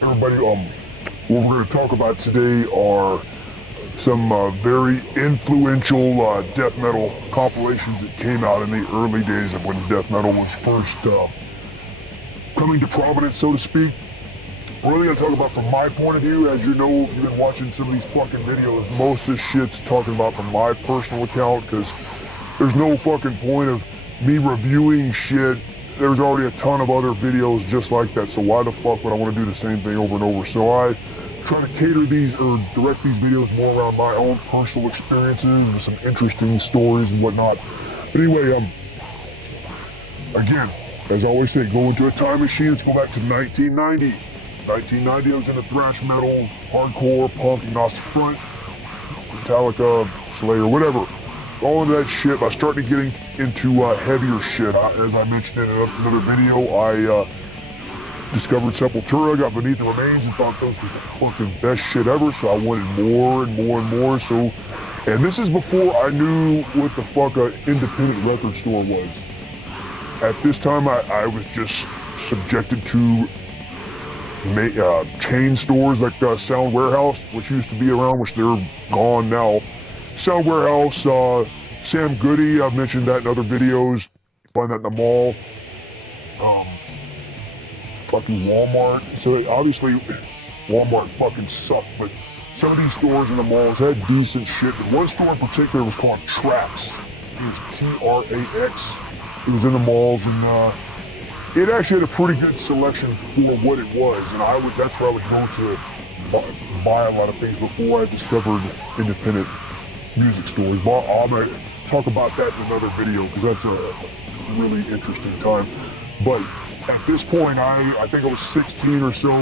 everybody. What we're going to talk about today are some very influential death metal compilations that came out in the early days of when death metal was first coming to prominence, so to speak. We're really going to talk about from my point of view. As you know, if you've been watching some of these fucking videos, most of this shit's talking about from my personal account, because there's no fucking point of me reviewing shit. There's already a ton of other videos just like that, so why the fuck would I want to do the same thing over and over? So I try to cater these or direct these videos more around my own personal experiences and some interesting stories and whatnot. But anyway, again, as I always say, go into a time machine. Let's go back to 1990. 1990, I was into thrash metal, hardcore, punk, agnostic front, Metallica, Slayer, whatever. All into that shit. I started getting into heavier shit. As I mentioned in another video, I discovered Sepultura, got Beneath the Remains, and thought those was the fucking best shit ever, so I wanted more and more and more. So, and this is before I knew what the fuck an independent record store was. At this time, I was just subjected to chain stores like Sound Warehouse, which used to be around, which they're gone now. Sound Warehouse, Sam Goody, I've mentioned that in other videos. Find that in the mall. Fucking Walmart. So obviously, Walmart fucking sucked, but some of these stores in the malls had decent shit. But one store in particular was called Trax. It was Trax. It was in the malls, and it actually had a pretty good selection for what it was. And that's where I would go to buy a lot of things before I discovered independent music stores. But I'm going to talk about that in another video because that's a really interesting time. But at this point, I think I was 16 or so,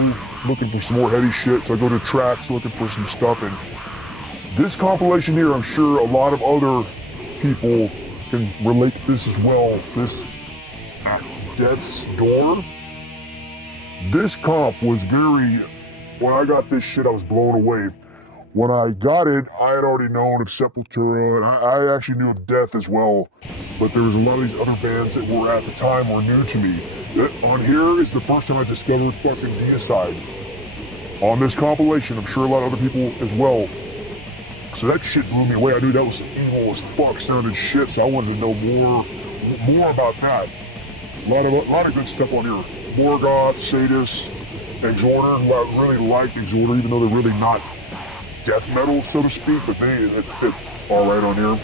looking for some more heavy shit. So I go to Trax looking for some stuff. And this compilation here, I'm sure a lot of other people can relate to this as well. This At Death's Door. This comp was when I got this shit, I was blown away. When I got it, I had already known of Sepultura, and I actually knew of Death as well. But there was a lot of these other bands that were at the time were new to me. On here is the first time I discovered fucking Deicide. On this compilation, I'm sure a lot of other people as well. So that shit blew me away. I knew that was evil as fuck sounding shit, so I wanted to know more about that. A lot of good stuff on here. Morgoth, Sadist, Exhorter, who I really liked Exhorter, even though they're really not death metal, so to speak, but they fit all right on here.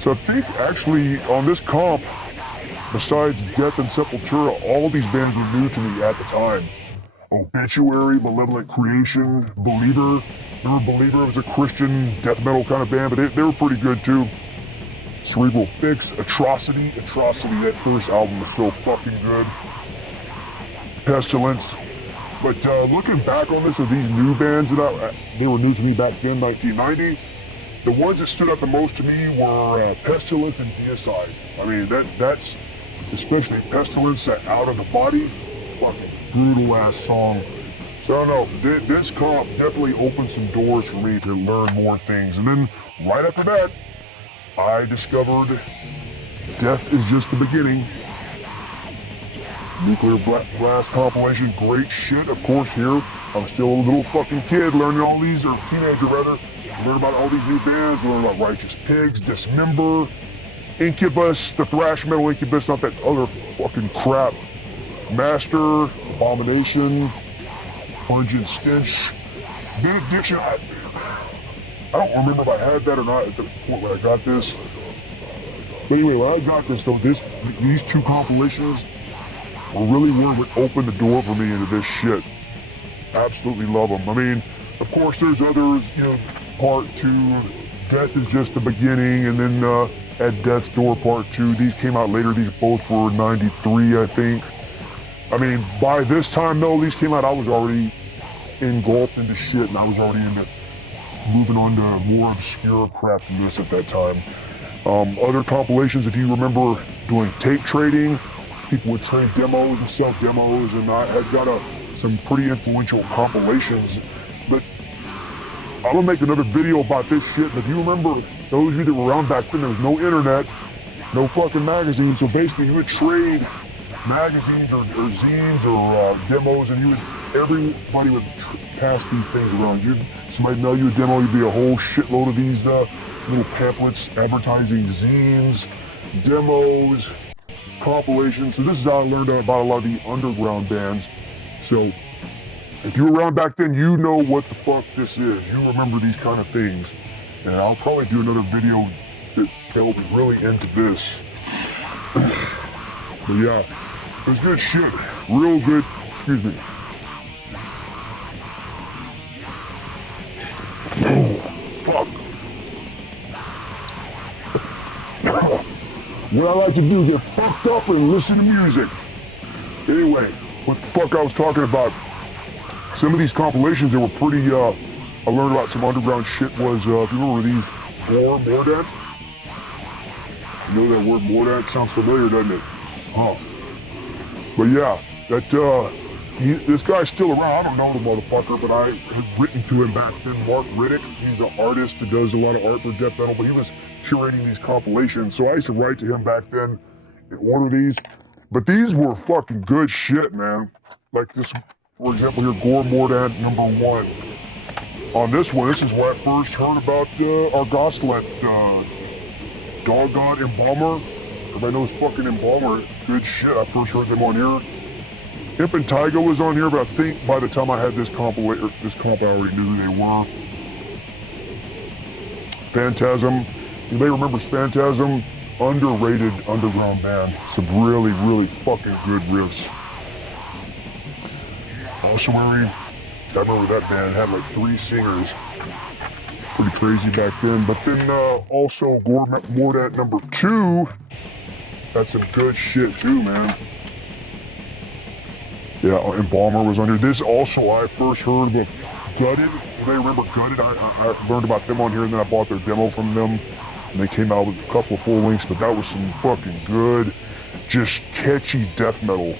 So I think actually on this comp, besides Death and Sepultura, all these bands were new to me at the time. Obituary, Malevolent Creation, Believer. Remember Believer was a Christian death metal kind of band, but they were pretty good too. Cerebral Fix, Atrocity, that first album was so fucking good. Pestilence. But looking back on this with these new bands that they were new to me back then, 1990, the ones that stood out the most to me were Pestilence and Deicide. I mean, that's especially Pestilence, Out of the Body, fucking brutal ass song. So I don't know, this comp definitely opened some doors for me to learn more things. And then right after that, I discovered Death is Just the Beginning. Nuclear Blast compilation, great shit. Of course, here I'm still a little fucking kid learning all these, or teenager rather, learn about all these new bands, learn about Righteous Pigs, Dismember, Incubus, the thrash metal Incubus, not that other fucking crap. Master, Abomination, Pungent Stench, Benediction. I don't remember if I had that or not at the point when I got this. But anyway, when I got this though, these two compilations were really what opened the door for me into this shit. Absolutely love them. I mean, of course there's others, part 2, Death is Just the Beginning, and then At Death's Door part 2. These came out later, these both were 93, I think. I mean, by this time though, these came out, I was already engulfed into shit, and I was already into moving on to more obscure crap than this at that time. Other compilations, if you remember doing tape trading, people would trade demos and sell demos, and I had got some pretty influential compilations. But I'm gonna make another video about this shit. But if you remember, those of you that were around back then, there was no internet, no fucking magazine, so basically you would trade magazines or zines or demos, and everybody would pass these things around. Somebody mail you a demo, you'd be a whole shitload of these little pamphlets advertising zines, demos, compilations. So this is how I learned about a lot of the underground bands. So if you were around back then, you know what the fuck this is. You remember these kind of things. And I'll probably do another video that'll be really into this. But yeah, it was good shit. Real good, excuse me. Oh, fuck. What I like to do is get fucked up and listen to music. Anyway, what the fuck I was talking about. Some of these compilations, they were pretty, I learned about some underground shit was, if you remember these Mordant? You know that word Mordant? Sounds familiar, doesn't it? Huh. But yeah, this guy's still around. I don't know the motherfucker, but I had written to him back then. Mark Riddick, he's an artist that does a lot of art for Death Metal, but he was curating these compilations. So I used to write to him back then and order these. But these were fucking good shit, man. Like this, for example, here, Gore Mordant #1. On this one, this is where I first heard about our Goslet, Dogod Embalmer. Everybody knows fucking Embalmer. Good shit. I first heard them on here. Imp and Tyga was on here, but I think by the time I had this comp, I already knew who they were. Phantasm. You may remember Phantasm. Underrated underground band. Some really, really fucking good riffs. OSSUARY. I remember that band had like 3 singers. Pretty crazy back then. But then also Gore Mordant #2 had some good shit too, man. Yeah, Embalmer was on here. This also I first heard of Gutted. They remember Gutted. I learned about them on here, and then I bought their demo from them. And they came out with a couple of full lengths, but that was some fucking good, just catchy death metal.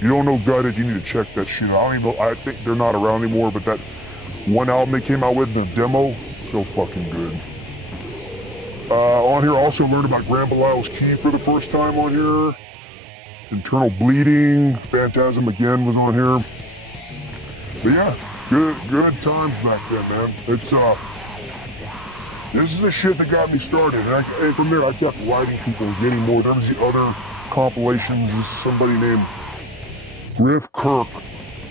You don't know Gutted, you need to check that shit out. I don't even know, I think they're not around anymore, but that one album they came out with, the demo, so fucking good. On here, I also learned about Grand Belial's Key for the first time on here. Internal Bleeding, Phantasm again was on here. But yeah, good times back then, man. It's this is the shit that got me started. And from there, I kept writing people, getting more. There was the other compilations. This is somebody named Griff Kirk.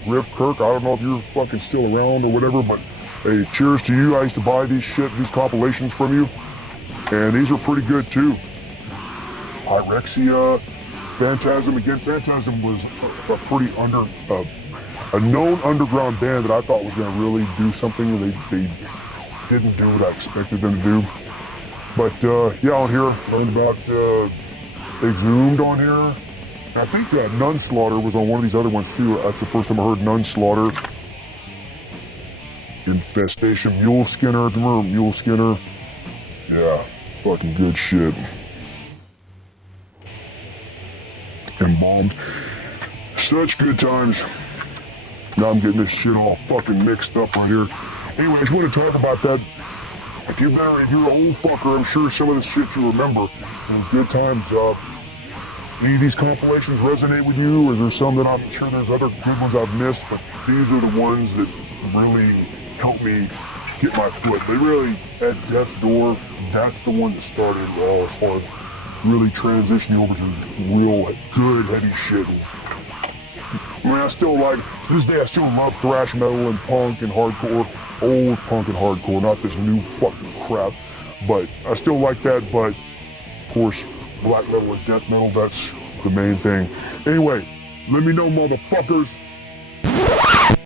Griff Kirk, I don't know if you're fucking still around or whatever, but hey, cheers to you. I used to buy these compilations from you. And these are pretty good too. Pyrexia, Phantasm. Again, Phantasm was a pretty a known underground band that I thought was going to really do something, and they didn't do what I expected them to do. But yeah, on here, learned about Exhumed on here. And I think Nun Slaughter was on one of these other ones too. That's the first time I heard Nun Slaughter. Infestation, Mule Skinner. Do you remember Mule Skinner? Yeah, fucking good shit. Embalmed. Such good times. Now I'm getting this shit all fucking mixed up right here. Anyway, I just want to talk about that. If you're an old fucker, I'm sure some of this shit you remember. It was good times. Any of these compilations resonate with you, or is there some that I'm sure there's other good ones I've missed, but these are the ones that really helped me get my foot. They really, at death's door, that's the one that started all as far as really transitioning over to real good heavy shit. I mean, I still like, to this day I still love thrash metal and punk and hardcore, old punk and hardcore, not this new fucking crap. But I still like that, but of course, black metal and death metal, that's the main thing. Anyway, let me know, motherfuckers.